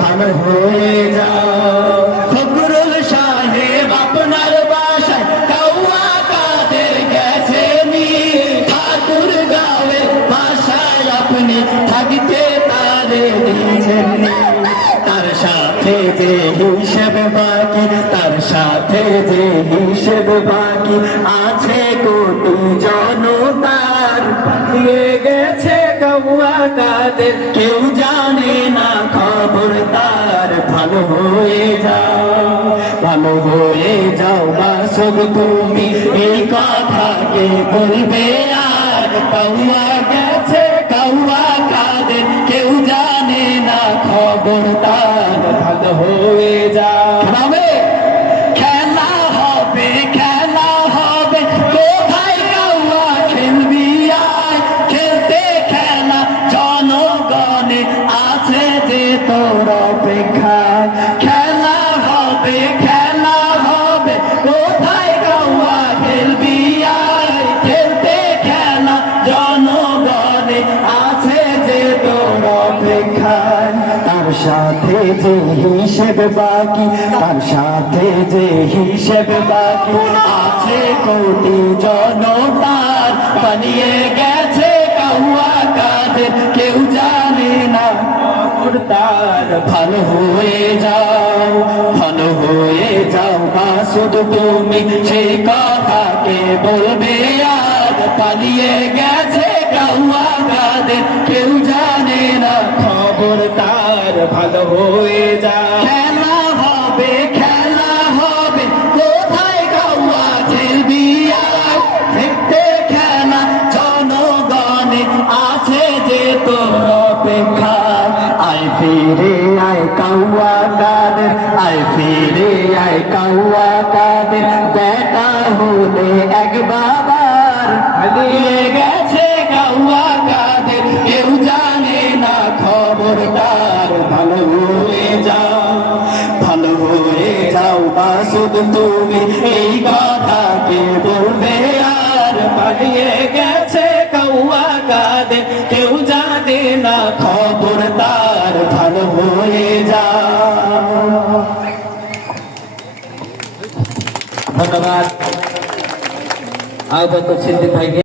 ভালো হয়ে যাও। ফখরুল সাহেব আপনার বাসায় কাউয়া কাদের গেছে আপনি থাকিতে তারে দিয়েছেন তার সাথে যে হিসেব বাকি, তার সাথে যে হিসেব বাকি আছে কোটি জনতার। গেছে কৌয়া কাদের, কেউ জানে না হয়ে যাও, ভালো হয়ে যাও বাসব তুমি। এই কথাকে বলবে আর কৌয়া গেছে কৌয়া কাদের কেউ জানে না খবর তার ভালো হয়ে তোর অপেক্ষায় খেলা হবে খেলা হবে। কোথায় কাউয়া খেলবি খেলতে খেলা জনগণে আছে যে তোর অপেক্ষায় তার সাথে যে হিসেব বাকি, তার সাথে যে হিসেব বাকি, আছে কোটি জনতার। বানিয়ে গেছে কাউয়া কাদের, কেউ না খবর তার ভালো হয়ে যাও, ভালো হয়ে যাও মাসুদ তুমি সেই কথাকে বলবে আর পালিয়ে গেছে কাউয়া কাদের, কেউ জানে না খবর তার ভালো হয়ে যাও। খেলা হবে খেলা হবে, কোথায় কাউয়া খেলবি দেখতে খেলা জনগণে আছে যে তোর অপেক্ষা। ফিরে আয় কাউয়া কাদের, আয় ফিরে আয় কাউয়া কাদের। বেটা হলে এক বাবার হারিয়ে গেছে কাউয়া কাদের। কেউ জানে না খবর তার। ভালো হয়ে যাও, ভালো হয়ে যাও বাসুদ তুমি। এই কথাকে বলবে আর পালিয়ে গেছে ভালো যা। ধন্যবাদ। আহত সিদ্দিক ভাইকে